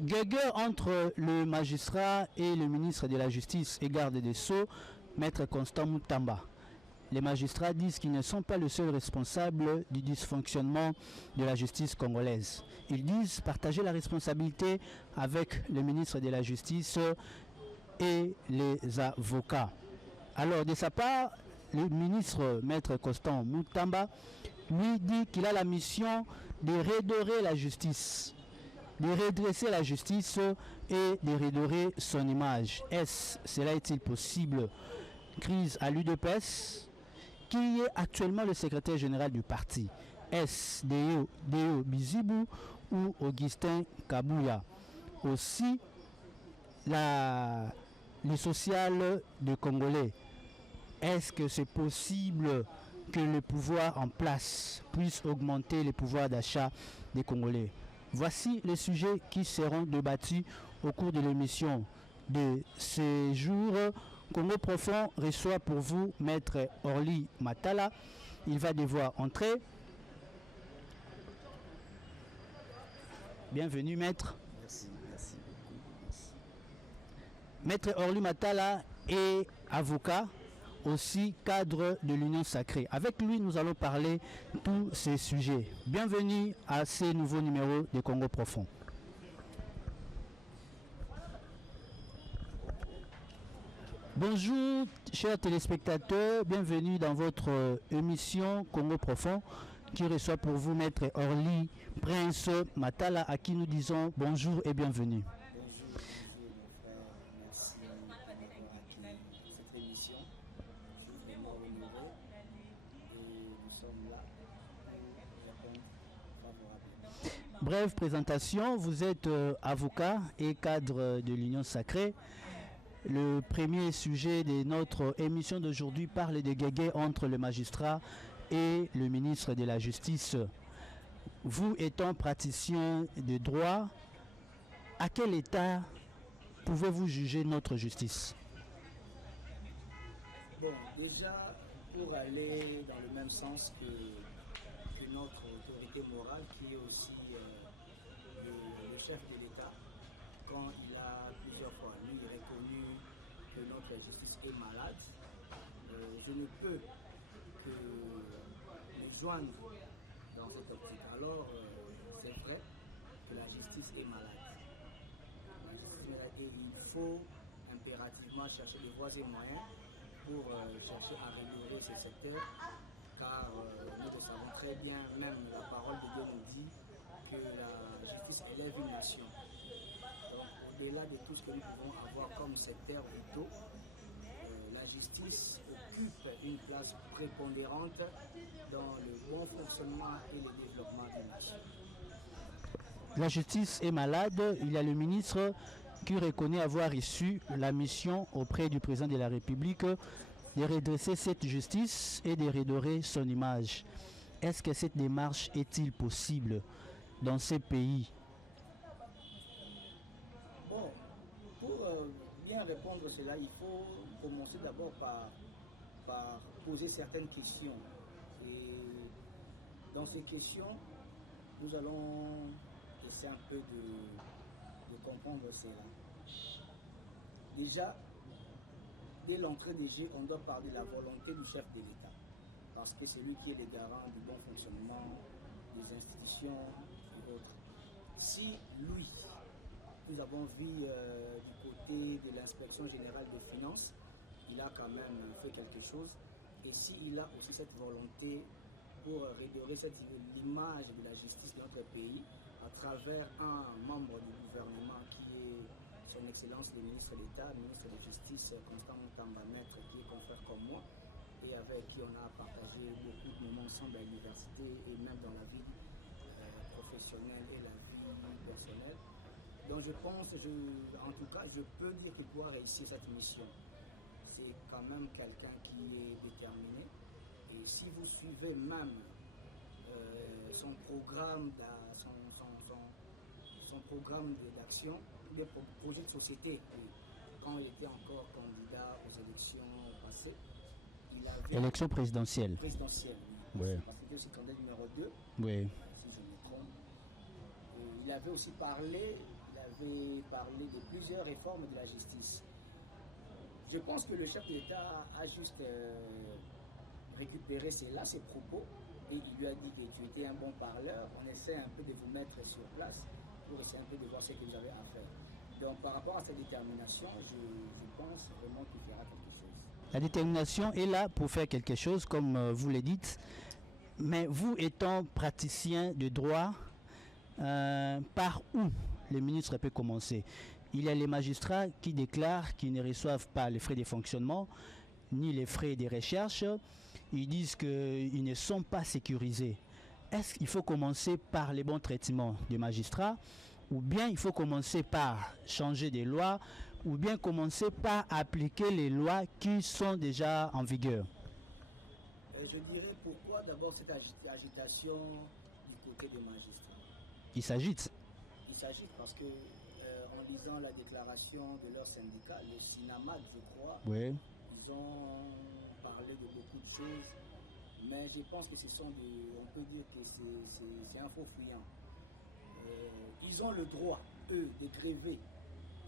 Guéguerre entre le magistrat et le ministre de la Justice et garde des Sceaux, Maître Constant Moutamba. Les magistrats disent qu'ils ne sont pas le seul responsable du dysfonctionnement de la justice congolaise. Ils disent partager la responsabilité avec le ministre de la Justice et les avocats. Alors, de sa part, le ministre Maître Constant Moutamba lui dit qu'il a la mission de redorer la justice, de redresser la justice et de redorer son image. Cela est-il possible? Crise à l'UDPS, qui est actuellement le secrétaire général du parti. Est-ce Deo Bizibou ou Augustin Kabouya? Aussi, le social de Congolais. Est-ce que c'est possible que le pouvoir en place puisse augmenter le pouvoir d'achat des Congolais? Voici les sujets qui seront débattus au cours de l'émission de ce jour. Congo Profond reçoit pour vous Maître Orly Matala. Il va devoir entrer. Bienvenue, Maître. Merci beaucoup. Merci. Maître Orly Matala est avocat, aussi cadre de l'Union Sacrée. Avec lui, nous allons parler de tous ces sujets. Bienvenue à ces nouveaux numéros de Congo Profond. Bonjour, chers téléspectateurs. Bienvenue dans votre émission Congo Profond qui reçoit pour vous Maître Orly Prince Matala, à qui nous disons bonjour et bienvenue. Bonjour mon frère. Merci d'avoir accueilli cette émission. Je suis vraiment honoré et nous sommes là pour répondre favorablement. Brève présentation, vous êtes avocat et cadre de l'Union Sacrée. Le premier sujet de notre émission d'aujourd'hui parle de guéguerre entre le magistrat et le ministre de la Justice. Vous étant praticien de droit, à quel état pouvez-vous juger notre justice? Bon, déjà, pour aller dans le même sens que notre autorité morale, qui est aussi le chef de l'État, quand il a plusieurs fois lui reconnu que notre justice est malade, je ne peux que me joindre dans cette optique. Alors, c'est vrai que la justice est malade. Et il faut impérativement chercher des voies et moyens pour chercher à améliorer ce secteur, car nous le savons très bien, même la parole de Dieu nous dit que la justice élève une nation. Donc, au-delà de tout ce que nous pouvons avoir comme secteur vitaux, la justice occupe une place prépondérante dans le bon fonctionnement et le développement d'une nation. La justice est malade. Il y a le ministre qui reconnaît avoir reçu la mission auprès du président de la République de redresser cette justice et de redorer son image. Est-ce que cette démarche est-il possible dans ces pays? Bon, pour bien répondre à cela, il faut commencer d'abord par poser certaines questions. Et dans ces questions, nous allons essayer un peu de comprendre cela. Déjà, dès l'entrée des jeux, on doit parler de la volonté du chef de l'État, parce que c'est lui qui est le garant du bon fonctionnement des institutions et autres. Si lui, nous avons vu du côté de l'inspection générale des finances, il a quand même fait quelque chose. Et s'il a aussi cette volonté pour redorer l'image de la justice de notre pays à travers un membre du gouvernement qui est son Excellence le ministre d'État, ministre de Justice Constant Moutamba, maître, qui est confrère comme moi et avec qui on a partagé beaucoup de moments ensemble à l'université et même dans la vie professionnelle et la vie personnelle. Donc je pense, en tout cas, je peux dire qu'il doit réussir cette mission. C'est quand même quelqu'un qui est déterminé. Et si vous suivez même son programme d'action, des projets de société, quand il était encore candidat aux élections passées, il avait... Élection présidentielle. Présidentielle, oui. Ouais. Parce qu'il était aussi candidat numéro 2, Oui. si je me trompe. Et il avait aussi parlé, il avez parlé de plusieurs réformes de la justice. Je pense que le chef de l'État a juste récupéré ses propos et il lui a dit que tu étais un bon parleur. On essaie un peu de vous mettre sur place pour essayer un peu de voir ce que vous avez à faire. Donc par rapport à sa détermination, je pense vraiment qu'il fera quelque chose. La détermination est là pour faire quelque chose, comme vous le dites. Mais vous étant praticien de droit, par où le ministre peut commencer? Il y a les magistrats qui déclarent qu'ils ne reçoivent pas les frais de fonctionnement ni les frais de recherche. Ils disent qu'ils ne sont pas sécurisés. Est-ce qu'il faut commencer par les bons traitements des magistrats, ou bien il faut commencer par changer des lois, ou bien commencer par appliquer les lois qui sont déjà en vigueur? Je dirais pourquoi d'abord cette agitation du côté des magistrats. Ils s'agitent. Ils s'agitent parce que en lisant la déclaration de leur syndicat, le SINAMAC, je crois, Oui. ils ont parlé de beaucoup de choses, mais je pense que ce sont on peut dire que c'est un faux fuyant. Ils ont le droit, eux, de gréver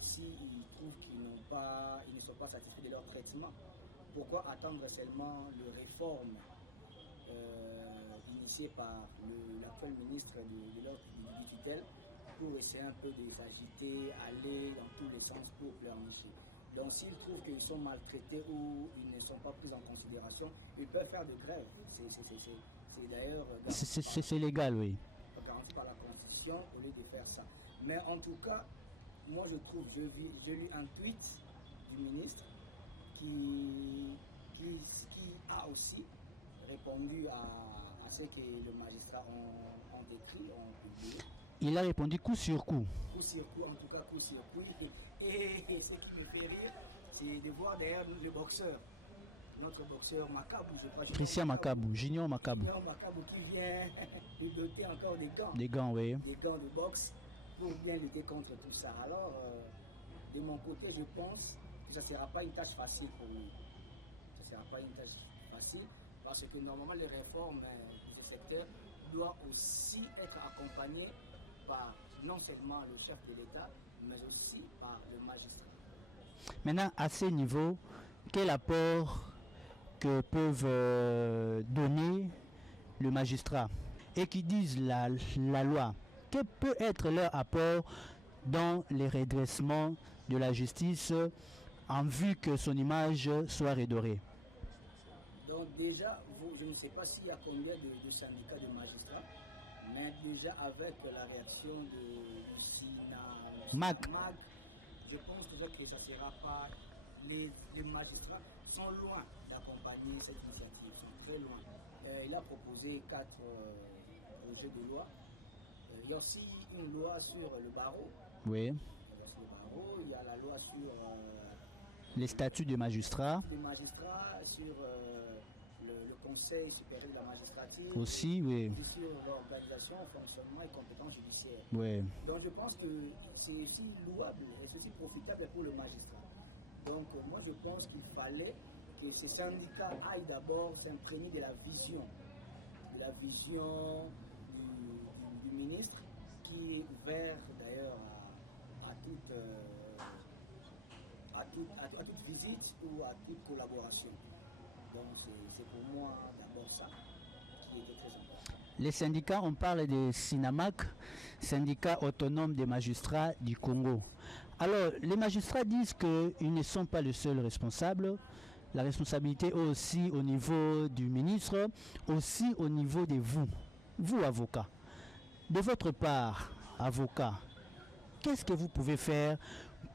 s'ils trouvent qu'ils ne sont pas satisfaits de leur traitement. Pourquoi attendre seulement les réformes initiées par l'actuel ministre du tutelle pour essayer un peu de s'agiter, aller dans tous les sens pour pleurnicher? Donc s'ils trouvent qu'ils sont maltraités ou ils ne sont pas pris en considération, ils peuvent faire de grève. C'est d'ailleurs c'est légal, oui. Garanti par la Constitution au lieu de faire ça. Mais en tout cas, moi je trouve, j'ai lu un tweet du ministre qui a aussi répondu à ce que les magistrats ont écrit, ont publié. Il a répondu coup sur coup. Coup sur coup, en tout cas coup sur coup. Et ce qui me fait rire, c'est de voir d'ailleurs le boxeur, notre boxeur Macabou, je crois. Christian Macabou, Junior Macabou. Junior Macabou qui vient lui doter encore des gants. Des gants, oui. Des gants de boxe pour bien lutter contre tout ça. Alors, de mon côté, je pense que ça ne sera pas une tâche facile pour lui. Ça ne sera pas une tâche facile parce que normalement les réformes de ce secteur doivent aussi être accompagnées par non seulement le chef de l'État, mais aussi par le magistrat. Maintenant, à ce niveau, quel apport que peuvent donner le magistrat et qui disent la loi? Quel peut être leur apport dans les redressements de la justice en vue que son image soit redorée? Donc déjà, je ne sais pas s'il y a combien de syndicats de magistrats, mais déjà avec la réaction du SINAMAC, je pense déjà que ça ne sera pas... Les magistrats sont loin d'accompagner cette initiative, sont très loin. Il a proposé 4 projets de loi. Il y a aussi une loi sur le barreau. Oui. Il y a la loi sur les statuts des magistrats. Des magistrats, sur le Conseil supérieur de la magistrature. Aussi, oui. Et sur l'organisation, fonctionnement et compétences judiciaires. Oui. Donc je pense que c'est aussi louable et c'est aussi profitable pour le magistrat. Donc moi je pense qu'il fallait que ces syndicats aillent d'abord s'imprégner de la vision du ministre, qui est ouvert d'ailleurs à toute visite ou à toute collaboration. Donc c'est pour moi d'abord ça qui était très important. Les syndicats, on parle des SINAMAC, syndicats autonomes des magistrats du Congo. Alors, les magistrats disent qu'ils ne sont pas les seuls responsables. La responsabilité est aussi au niveau du ministre, aussi au niveau de vous avocats. De votre part, avocat, qu'est-ce que vous pouvez faire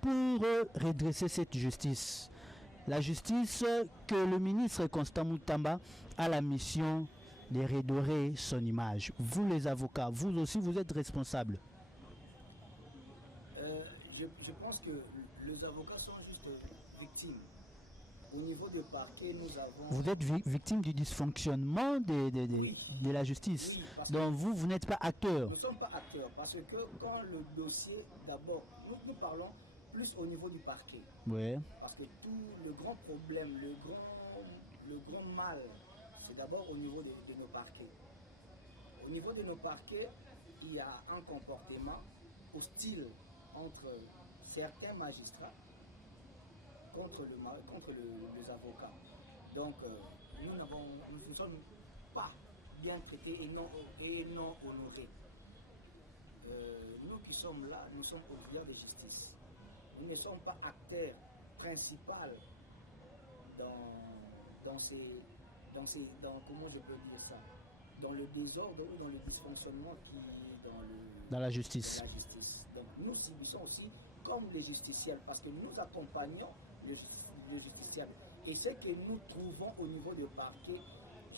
pour redresser cette justice? La justice que le ministre Constant Moutamba a la mission de redorer son image. Vous les avocats, vous aussi vous êtes responsables. Je pense que les avocats sont juste victimes. Au niveau du parquet, nous avons... Vous êtes victime du dysfonctionnement de la justice. Oui, donc vous n'êtes pas acteur. Nous ne sommes pas acteurs parce que quand le dossier, d'abord, nous parlons plus au niveau du parquet. Oui. Parce que tout le grand problème, le grand mal, c'est d'abord au niveau de nos parquets. Au niveau de nos parquets, il y a un comportement hostile entre certains magistrats contre les avocats. Donc, nous ne sommes pas bien traités et non honorés. Nous qui sommes là, nous sommes auxiliaires de justice. Nous ne sommes pas acteurs principaux comment je peux dire ça, dans le désordre ou dans le dysfonctionnement qui dans la justice. Donc nous subissons aussi comme les justiciables parce que nous accompagnons les justiciables. Et ce que nous trouvons au niveau du parquet,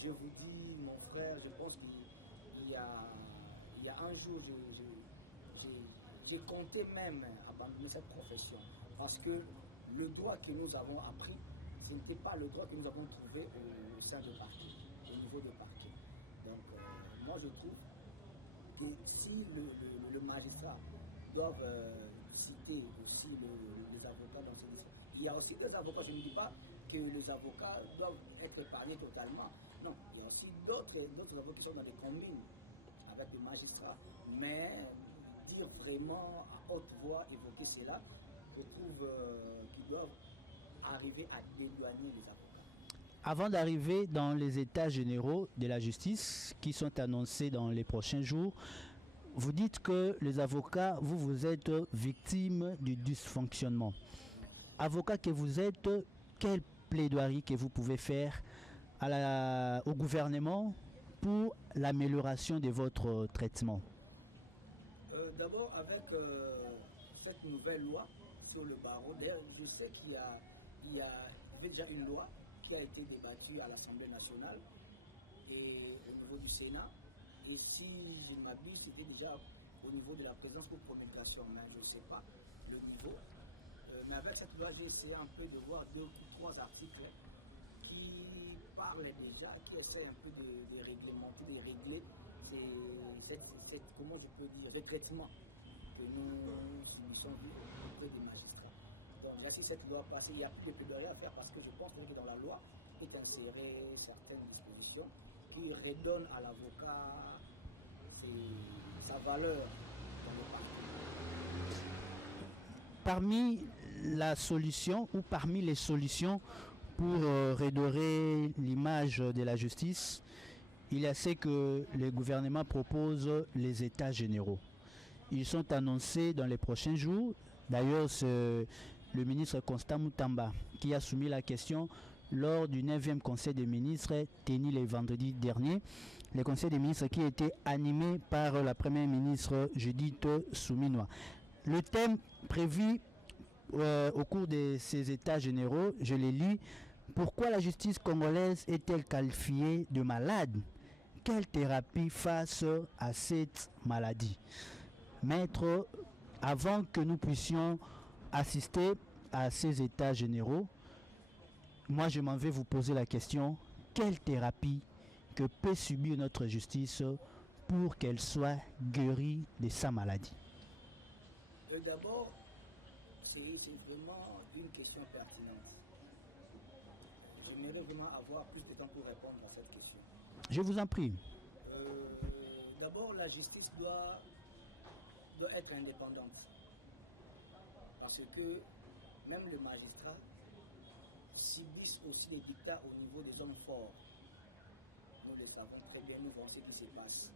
je vous dis, mon frère, je pense qu'il y a un jour, j'ai compté même abandonner cette profession parce que le droit que nous avons appris, ce n'était pas le droit que nous avons trouvé au sein du parquet, au niveau du parquet. Donc, moi, je trouve que si le magistrat doit citer aussi les avocats dans ces histoires, il y a aussi des avocats, je ne dis pas que les avocats doivent être épargnés totalement. Non, il y a aussi d'autres avocats qui sont dans des communes avec des magistrats, mais dire vraiment à haute voix, évoquer cela, je trouve qu'ils doivent arriver à dédouaner les avocats. Avant d'arriver dans les états généraux de la justice qui sont annoncés dans les prochains jours, vous dites que les avocats, vous êtes victimes du dysfonctionnement. Avocat que vous êtes, quelle plaidoirie que vous pouvez faire au gouvernement pour l'amélioration de votre traitement? D'abord, avec cette nouvelle loi sur le barreau, d'ailleurs, je sais qu'il y avait déjà une loi qui a été débattue à l'Assemblée nationale et au niveau du Sénat. Et si je ne m'abuse, c'était déjà au niveau de la présidence pour promulgation, mais je ne sais pas le niveau. Mais avec cette loi, j'ai essayé un peu de voir 2 ou 3 articles qui parlent déjà, qui essayent un peu de réglementer, de régler comment je peux dire, retraitement que nous subissons auprès des magistrats. Donc là, si cette loi passe, il n'y a plus de plaidoyer à faire parce que je pense que dans la loi est insérée certaines dispositions qui redonnent à l'avocat sa valeur dans le parquet. Parmi la solution ou parmi les solutions pour redorer l'image de la justice, il y a ce que le gouvernement propose, les états généraux. Ils sont annoncés dans les prochains jours. D'ailleurs, c'est le ministre Constant Mutamba qui a soumis la question lors du 9e Conseil des ministres tenu le vendredi dernier. Le Conseil des ministres qui a été animé par la Première ministre Judith Suminwa. Le thème prévu au cours de ces états généraux, je l'ai lu, pourquoi la justice congolaise est-elle qualifiée de malade? Quelle thérapie face à cette maladie? Maître, avant que nous puissions assister à ces états généraux, moi je m'en vais vous poser la question, quelle thérapie que peut subir notre justice pour qu'elle soit guérie de sa maladie? D'abord, c'est vraiment une question pertinente. J'aimerais vraiment avoir plus de temps pour répondre à cette question. Je vous en prie. D'abord, la justice doit être indépendante. Parce que même les magistrats subissent aussi les dictats au niveau des hommes forts. Nous le savons très bien, nous voyons ce qui se passe.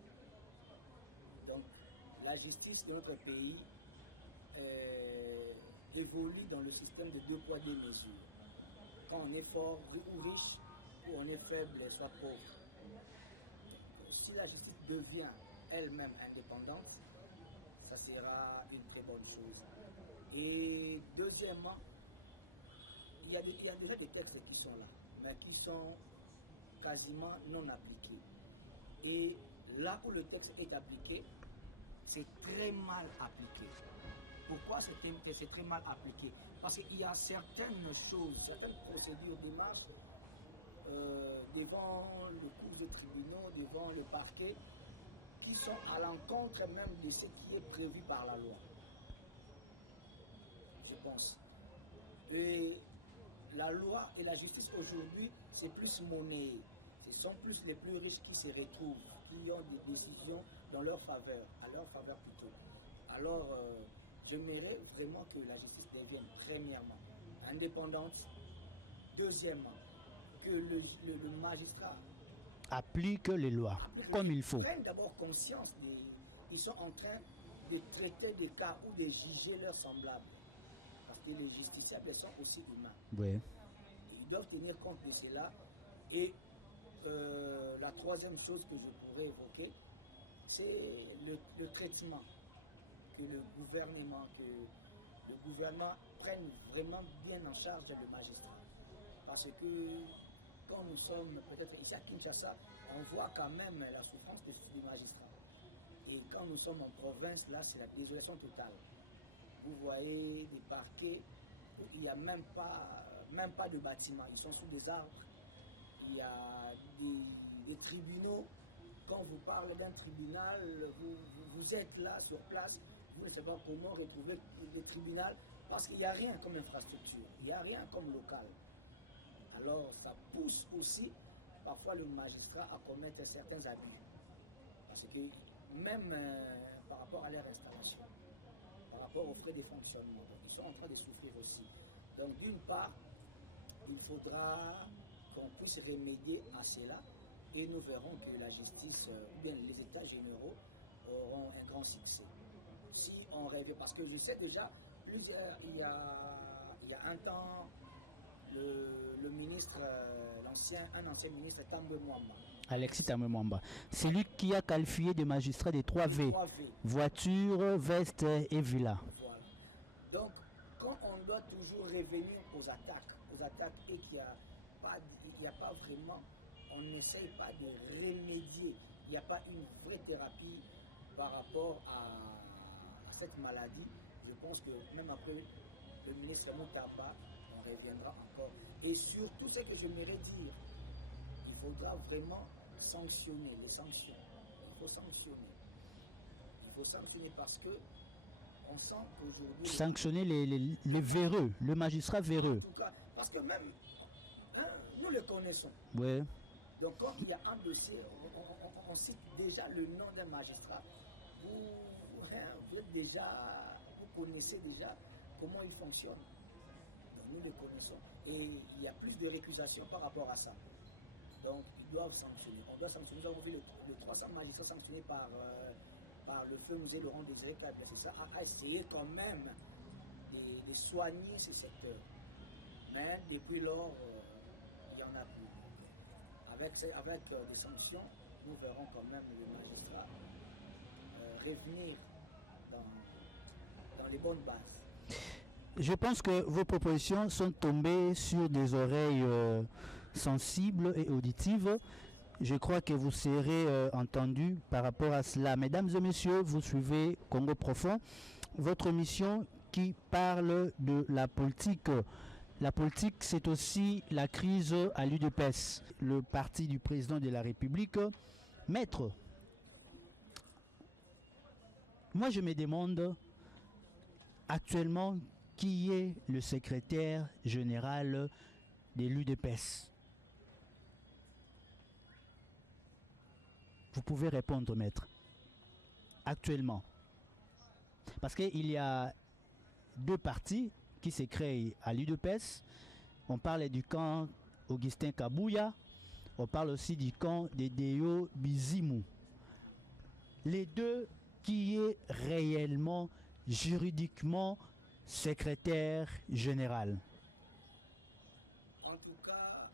Donc, la justice de notre pays évolue dans le système de 2 poids 2 mesures. Quand on est fort ou riche, ou on est faible, soit pauvre. Si la justice devient elle-même indépendante, ça sera une très bonne chose. Et deuxièmement, il y a déjà des textes qui sont là, mais qui sont quasiment non appliqués. Et là où le texte est appliqué, c'est très mal appliqué. Pourquoi c'est très mal appliqué? Parce qu'il y a certaines choses, certaines procédures, démarches devant le cours des tribunaux, devant le parquet, qui sont à l'encontre même de ce qui est prévu par la loi. Je pense. Et la loi et la justice aujourd'hui, c'est plus monnaie. Ce sont plus les plus riches qui se retrouvent, qui ont des décisions dans leur faveur, à leur faveur plutôt. Alors, j'aimerais vraiment que la justice devienne, premièrement, indépendante. Deuxièmement, que le magistrat applique les lois comme il faut. Prennent d'abord conscience qu'ils sont en train de traiter des cas ou de juger leurs semblables. Parce que les justiciables sont aussi humains. Oui. Ils doivent tenir compte de cela. Et la troisième chose que je pourrais évoquer, c'est le traitement que le gouvernement prenne vraiment bien en charge le magistrat. Parce que quand nous sommes peut-être ici à Kinshasa, on voit quand même la souffrance des magistrats. Et quand nous sommes en province, là, c'est la désolation totale. Vous voyez des parquets où il n'y a même pas de bâtiments. Ils sont sous des arbres. Il y a des tribunaux. Quand vous parlez d'un tribunal, vous êtes là sur place. Vous ne savez pas comment retrouver le tribunal parce qu'il n'y a rien comme infrastructure. Il n'y a rien comme local. Alors ça pousse aussi parfois le magistrat à commettre certains abus. Parce que même par rapport à leur installation, par rapport aux frais de fonctionnement, ils sont en train de souffrir aussi. Donc d'une part, il faudra qu'on puisse remédier à cela et nous verrons que la justice, ou bien les états généraux auront un grand succès. Si on rêve, parce que je sais déjà, il y a un temps, le ministre, un ancien ministre, Tambwe Mwamba. Alexis Tambwe Mwamba. C'est lui qui a qualifié des magistrats des 3V. 3V. Voiture, veste et villa. Voilà. Donc, quand on doit toujours revenir aux attaques et qu'il n'y a pas vraiment, on n'essaye pas de remédier, il n'y a pas une vraie thérapie par rapport à cette maladie, je pense que même après le ministre Moutaba, on reviendra encore. Et surtout, ce que j'aimerais dire, il faudra vraiment sanctionner les sanctions. Il faut sanctionner. Il faut sanctionner parce que on sent qu'aujourd'hui... Sanctionner les véreux, le magistrat véreux. En tout cas, parce que même, nous le connaissons. Ouais. Donc quand il y a un dossier, on cite déjà le nom d'un magistrat. Vous connaissez déjà comment il fonctionne. Donc nous le connaissons. Et il y a plus de récusations par rapport à ça. Donc ils doivent sanctionner. On doit sanctionner. Nous avons vu le 300 magistrats sanctionnés par le feu musée Laurent Désiré Kabila. C'est ça, a essayé quand même de soigner ces secteurs. Mais depuis lors, il n'y en a plus. Avec des sanctions, nous verrons quand même le magistrat revenir dans les bonnes bases. Je pense que vos propositions sont tombées sur des oreilles sensibles et auditives. Je crois que vous serez entendus par rapport à cela. Mesdames et messieurs, vous suivez Congo Profond, votre émission qui parle de la politique. La politique, c'est aussi la crise à l'UDPS, le parti du président de la République. Maître, moi je me demande actuellement qui est le secrétaire général de l'UDPS. Vous pouvez répondre, maître. Actuellement. Parce qu'il y a deux partis qui se créent à l'UDPS. On parle du camp Augustin Kabouya. On parle aussi du camp de Deo Bizimou. Les deux qui est réellement, juridiquement, secrétaire général. En tout cas,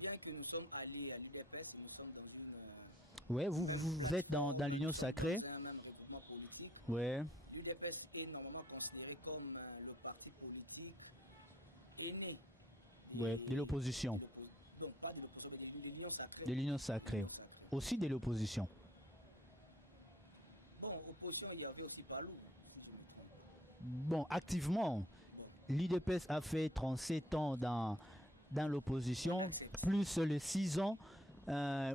bien que nous sommes alliés à l'UDPS, nous sommes dans une... Oui, vous êtes dans l'Union sacrée. Dans un même regroupement politique. Oui. L'UDPS est normalement considéré comme le parti politique aîné. Oui, de l'opposition. Donc pas de l'opposition, mais de l'Union sacrée. De l'Union sacrée. Aussi de l'opposition. Bon, opposition, il y avait aussi Palou. Bon, activement, l'UDPS a fait 37 ans dans l'opposition, plus les 6 ans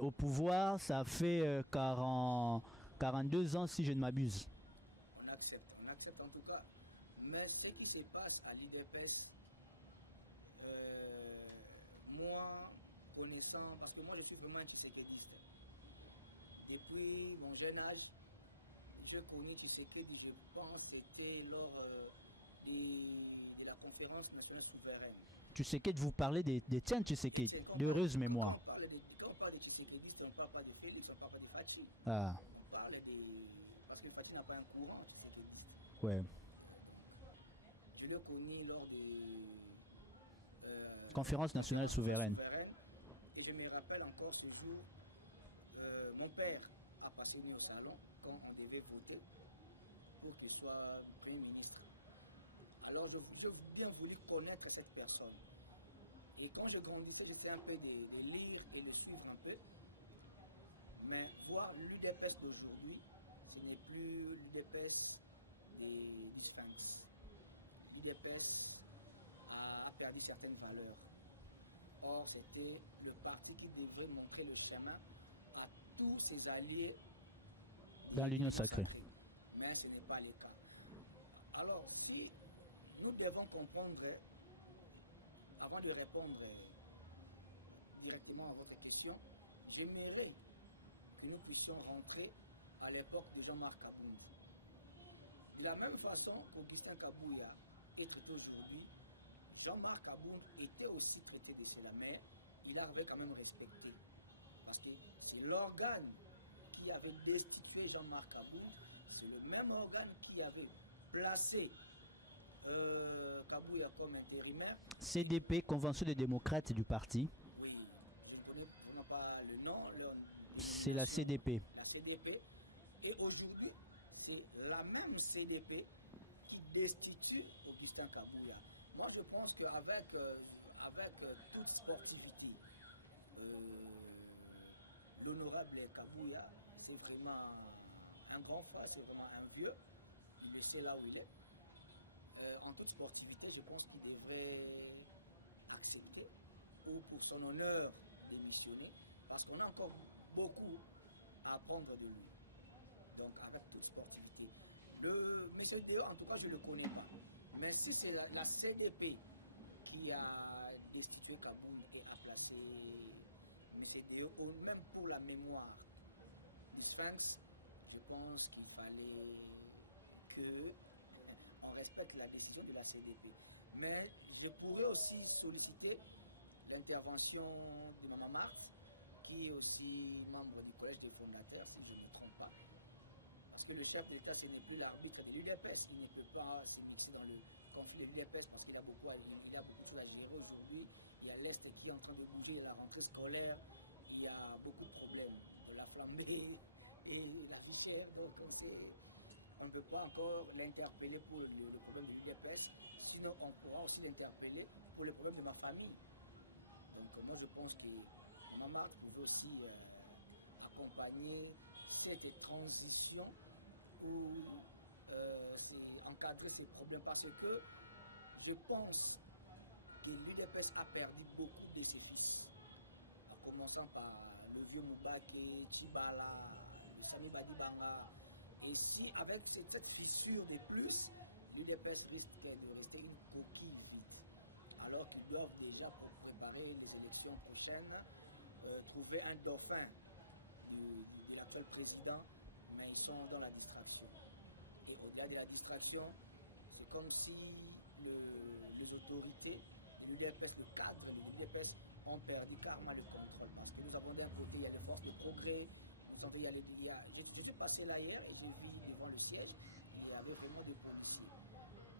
au pouvoir, ça fait 42 ans si je ne m'abuse. On accepte en tout cas. Mais ce qui se passe à l'UDPS, moi, connaissant, parce que moi je suis vraiment antiséquéliste. Depuis mon jeune âge, je connais Tshisekedi, je pense que c'était lors de la conférence nationale souveraine. Tshisekedi, vous parlez des tiens Tshisekedi, d'heureuse mémoire. Quand on parle de Tshisekedi, on ne parle pas de Félix, on ne parle pas de Fachi. Ah. On parle de... Parce que Fachi n'a pas un courant Tshisekedi. Ouais. Je l'ai connu lors de... Conférence nationale souveraine. Et je me rappelle encore ce jour, mon père a passé au salon quand on devait voter pour qu'il soit Premier ministre. Alors je bien voulu connaître cette personne. Et quand je grandissais, j'essayais un peu de lire et de suivre un peu. Mais voir l'UDPS d'aujourd'hui, ce n'est plus l'UDPS du Sphinx. L'UDPS a perdu certaines valeurs. Or, c'était le parti qui devrait montrer le chemin à tous ses alliés dans l'Union sacrée. Mais ce n'est pas le cas. Alors, si nous devons comprendre, avant de répondre directement à votre question, j'aimerais que nous puissions rentrer à l'époque de Jean-Marc Kabound. De la même façon qu'Augustin Kabouya est traité aujourd'hui, Jean-Marc Kabound était aussi traité de cela, mais il avait quand même respecté. Parce que c'est l'organe qui avait destitué Jean-Marc Kabound, c'est le même organe qui avait placé Kabouya comme intérimaire. CDP, Convention des démocrates du parti. Oui, je ne connais vraiment pas le nom. C'est la CDP. La CDP. Et aujourd'hui, c'est la même CDP qui destitue Augustin Kabouya. Moi, je pense qu'avec toute sportivité, l'honorable Kabouya, c'est vraiment un grand frère, c'est vraiment un vieux. Il le sait là où il est. En toute sportivité, je pense qu'il devrait accepter ou pour son honneur démissionner parce qu'on a encore beaucoup à apprendre de lui. Donc, avec toute sportivité. Le Michel Déo, en tout cas, je ne le connais pas. Mais si c'est la CDP qui a destitué Kabound et a placé M. Déo, ou même pour la mémoire du Sphinx, je pense qu'il fallait qu'on respecte la décision de la CDP. Mais je pourrais aussi solliciter l'intervention de Mme Marthe, qui est aussi membre du collège des fondateurs, si je ne me trompe pas. Parce que le chef de l'État, ce n'est plus l'arbitre de l'UDPS. Il ne peut pas s'immiscer dans le conflit de l'UDPS parce qu'il a beaucoup de choses à gérer aujourd'hui. Il y a l'Est qui est en train de bouger, la rentrée scolaire, il y a beaucoup de problèmes. La flambée et la vie chère. Donc, on ne peut pas encore l'interpeller pour le problème de l'UDPS. Sinon, on pourra aussi l'interpeller pour le problème de ma famille. Donc, moi, je pense que maman pouvait aussi accompagner cette transition ou encadrer ces problèmes parce que je pense que l'UDPS a perdu beaucoup de ses fils, en commençant par le vieux Moubake, Chibala, Sami Badibanga. Et si avec cette fissure de plus, l'UDPS risque de rester une coquille vide, alors qu'ils doivent déjà pour préparer les élections prochaines trouver un dauphin de l'actuel président, mais ils sont dans la distraction. Et au-delà de la distraction, c'est comme si les autorités, l'UDPS, le cadre de l'UDPS ont perdu carrément le contrôle. Parce que nous avons d'un côté, il y a des forces de progrès, je suis passé là hier et j'ai vu devant le siège, il y avait vraiment des policiers.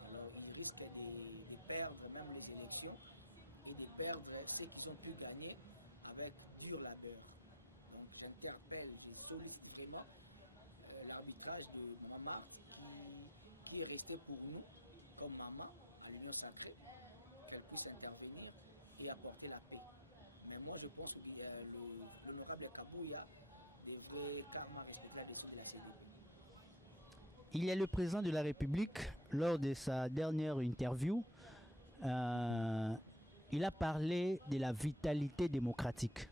Alors on risque de perdre même les élections et de perdre ceux qui ont pu gagner avec dur labeur. Donc j'interpelle, je sollicite vraiment l'arbitrage de maman qui est resté pour nous comme maman à l'Union sacrée, qu'elle puisse intervenir et apporter la paix. Mais moi je pense que l'honorable Kabouya devrait carrément respecter la décision de la CDP. Il y a le président de la République, lors de sa dernière interview, il a parlé de la vitalité démocratique.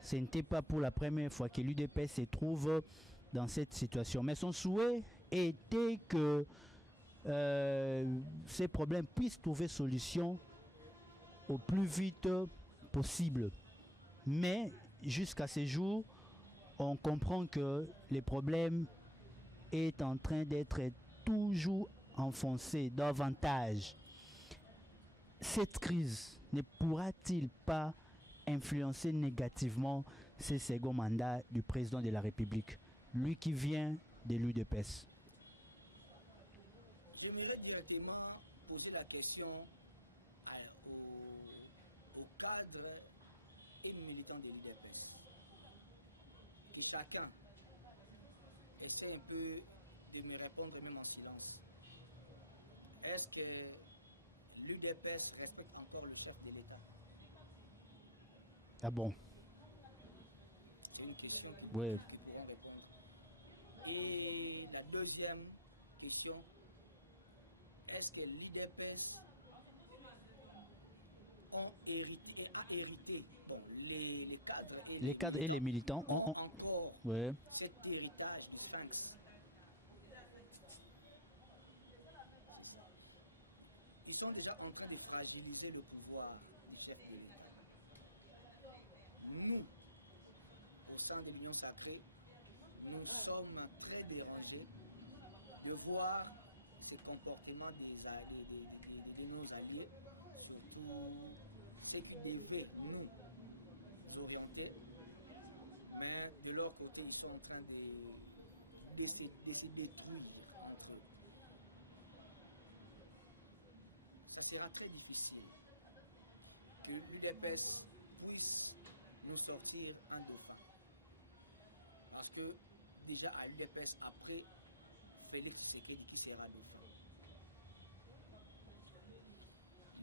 Ce n'était pas pour la première fois que l'UDPS se trouve dans cette situation. Mais son souhait était que ces problèmes puissent trouver solution au plus vite possible. Mais jusqu'à ce jour, on comprend que les problèmes est en train d'être toujours enfoncée davantage. Cette crise ne pourra-t-il pas influencer négativement ce second mandat du président de la République, lui qui vient de l'UDPS? J'aimerais directement poser la question aux cadres et militants de l'UDPS. Que chacun essaie un peu de me répondre même en silence. Est-ce que l'UDPS respecte encore le chef de l'État? Ah bon? C'est une question que Oui. nous pourrons répondre. Et la deuxième question, est-ce que l'UDPS a hérité, bon, les cadres et les militants ont encore ouais. cet héritage du Sphinx? Ils sont déjà en train de fragiliser le pouvoir du chef de l'État. Nous, au sein de l'Union Sacrée, nous sommes très dérangés de voir ces comportements de nos alliés, surtout ceux qui devaient nous orienter, mais de leur côté, ils sont en train de se détruire entre eux. Ça sera très difficile que l'UDPS puisse nous sortir un dauphin. Parce que déjà à l'UDPS, après Félix Tshisekedi qui sera dauphin.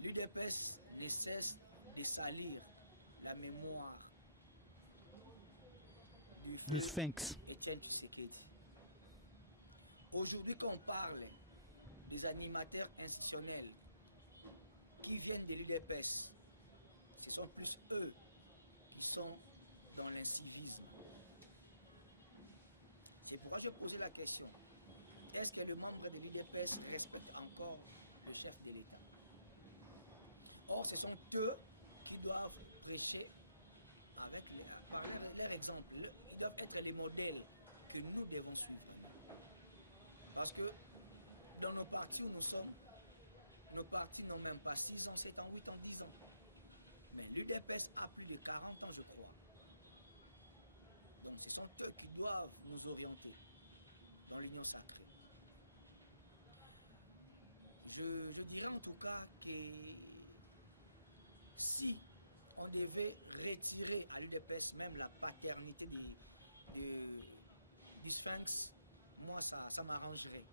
L'UDPS ne cesse de salir la mémoire du Sphinx. Étienne Tshisekedi. Aujourd'hui, quand on parle des animateurs institutionnels qui viennent de l'UDPS, ce sont plus eux qui sont dans l'incivisme. Et pourquoi je posais la question, est-ce que les membres de l'UDPS respectent encore le chef de l'État? Or, ce sont eux qui doivent prêcher avec leur exemple. Ils doivent être les modèles que nous devons suivre. Parce que dans nos partis, nos partis n'ont même pas 6 ans, 7 ans, 8 ans, 10 ans. Mais l'UDPS a plus de 40 ans, je crois. Donc ce sont eux qui doivent nous orienter dans l'Union Sacrée. Je dirais en tout cas que si on devait retirer à l'UDPS même la paternité du Sphinx, moi ça m'arrangerait.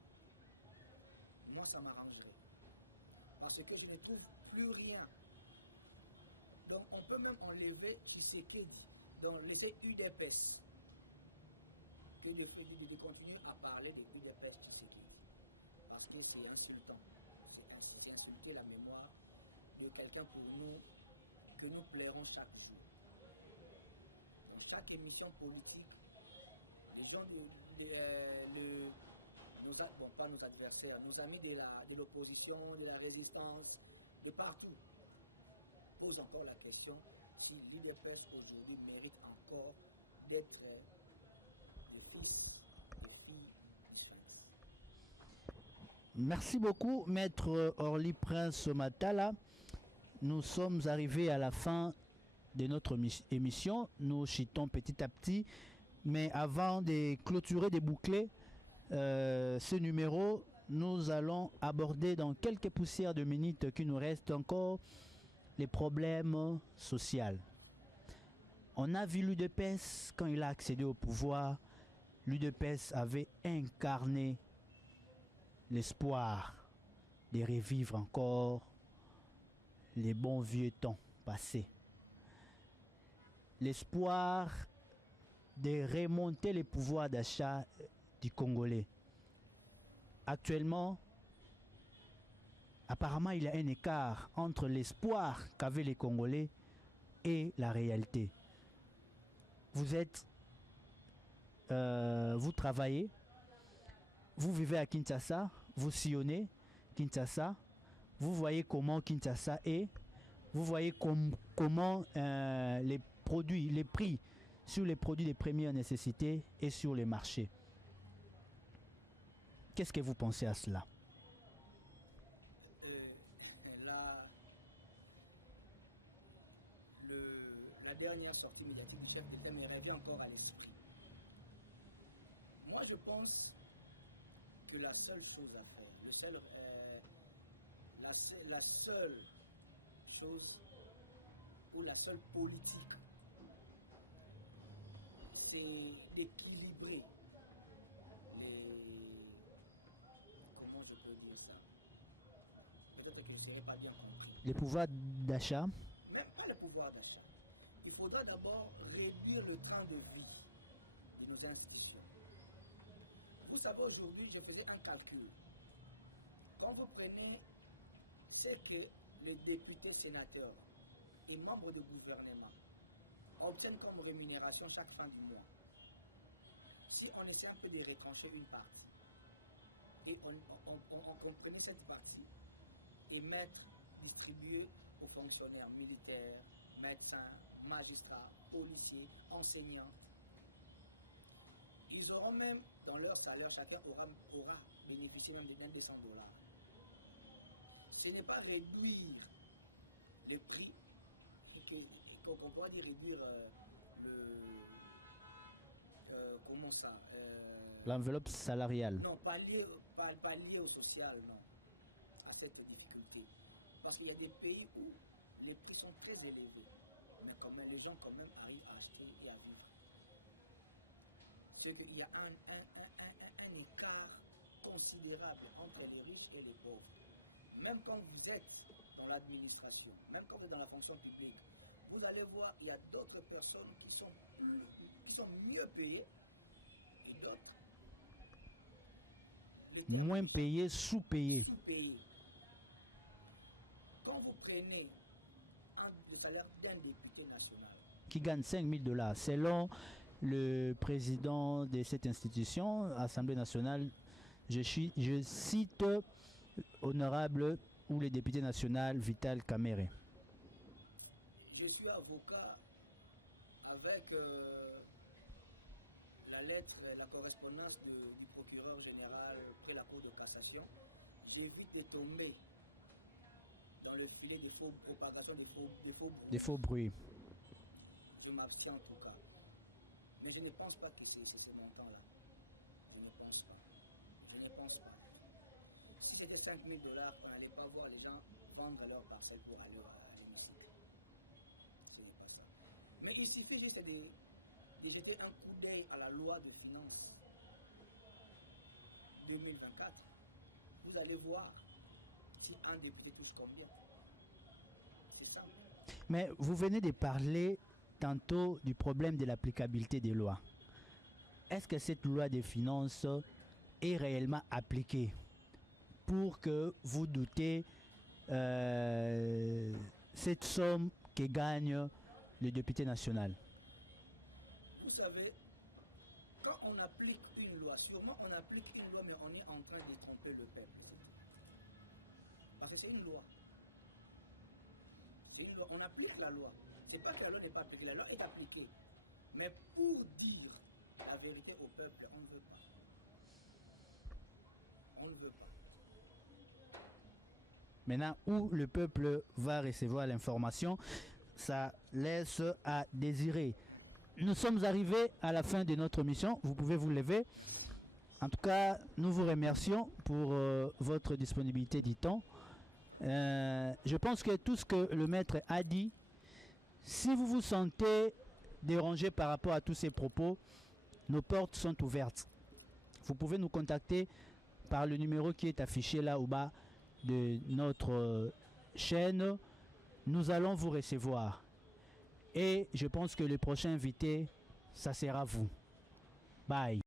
Moi ça m'arrangerait. Parce que je ne trouve plus rien. Donc on peut même enlever Tshisekedi, donc laisser UDPS, que de continuer à parler de UDPS Tshisekedi. Parce que c'est insultant. C'est insulter la mémoire de quelqu'un pour nous, que nous plairons chaque jour. Dans chaque émission politique, les gens, pas nos adversaires, nos amis de l'opposition, de la résistance, de partout, posent encore la question si l'UDPS aujourd'hui mérite encore d'être le fils, le fille du Sphinx. Merci beaucoup, Maître Orly Prince Matala. Nous sommes arrivés à la fin de notre émission. Nous chutons petit à petit. Mais avant de clôturer, de boucler ce numéro, nous allons aborder dans quelques poussières de minutes qui nous restent encore les problèmes sociaux. On a vu l'UDPS, quand il a accédé au pouvoir, l'UDPS avait incarné l'espoir de revivre encore les bons vieux temps passés. L'espoir de remonter les pouvoirs d'achat du Congolais. Actuellement, apparemment, il y a un écart entre l'espoir qu'avaient les Congolais et la réalité. Vous travaillez, vous vivez à Kinshasa, vous sillonnez Kinshasa, vous voyez comment Kinshasa est, vous voyez comment les prix sur les produits de première nécessité et sur les marchés. Qu'est-ce que vous pensez à cela? Là, la dernière sortie médiatique du chef d'État me revient encore à l'esprit. Moi, je pense que la seule chose à faire, la seule chose ou la seule politique, c'est d'équilibrer comment je peux dire ça? Peut-être que je ne serais pas bien compris. Les pouvoirs d'achat? Mais pas le pouvoir d'achat. Il faudra d'abord réduire le train de vie de nos institutions. Vous savez, aujourd'hui, je faisais un calcul. Quand vous prenez ce que les députés, sénateurs et membres du gouvernement obtiennent comme rémunération chaque fin du mois, si on essaie un peu de retrancher une partie, et on prenait cette partie et distribuer aux fonctionnaires militaires, médecins, magistrats, policiers, enseignants, ils auront même, dans leur salaire, chacun aura bénéficié même de 200 $. Ce n'est pas réduire les prix, on pourrait dire réduire comment ça L'enveloppe salariale. Non, pas lié au social, non, à cette difficulté. Parce qu'il y a des pays où les prix sont très élevés, mais quand même, les gens quand même arrivent à acheter et à vivre. C'est qu'il y a un écart considérable entre les riches et les pauvres. Même quand vous êtes dans l'administration, même quand vous êtes dans la fonction publique, vous allez voir, il y a d'autres personnes qui sont mieux payées que d'autres. Moins payées, sous-payées. Quand vous prenez le salaire d'un député national, qui gagne 5 000 $, selon le président de cette institution, Assemblée nationale, je cite honorable ou le député national Vital Kamerhe. Je suis avocat avec la lettre, la correspondance du procureur général près la Cour de cassation. J'évite de tomber dans le filet de faux propagation des faux bruits. Je m'abstiens en tout cas. Mais je ne pense pas que c'est ce montant-là. Je ne pense pas. Si c'était 5 000 $, on n'allait pas voir les gens vendre leur parcelle pour aller à l'hémicycle. Ce n'est pas ça. Mais il suffit juste de jeter un coup d'œil à la loi de finances 2024. Vous allez voir si un député touche combien. C'est ça. Mais vous venez de parler tantôt du problème de l'applicabilité des lois. Est-ce que cette loi des finances est réellement appliquée pour que vous doutez cette somme que gagne le député national? Vous savez, quand on applique une loi, sûrement on applique une loi, mais on est en train de tromper le peuple. Parce que c'est une loi. C'est une loi. On applique la loi. C'est pas que la loi n'est pas appliquée, la loi est appliquée. Mais pour dire la vérité au peuple, on ne veut pas. On ne veut pas. Maintenant, où le peuple va recevoir l'information, ça laisse à désirer. Nous sommes arrivés à la fin de notre mission. Vous pouvez vous lever. En tout cas, nous vous remercions pour votre disponibilité du temps. Je pense que tout ce que le maître a dit, si vous vous sentez dérangé par rapport à tous ces propos, nos portes sont ouvertes. Vous pouvez nous contacter par le numéro qui est affiché là au bas de notre chaîne. Nous allons vous recevoir. Et je pense que le prochain invité, ça sera vous. Bye.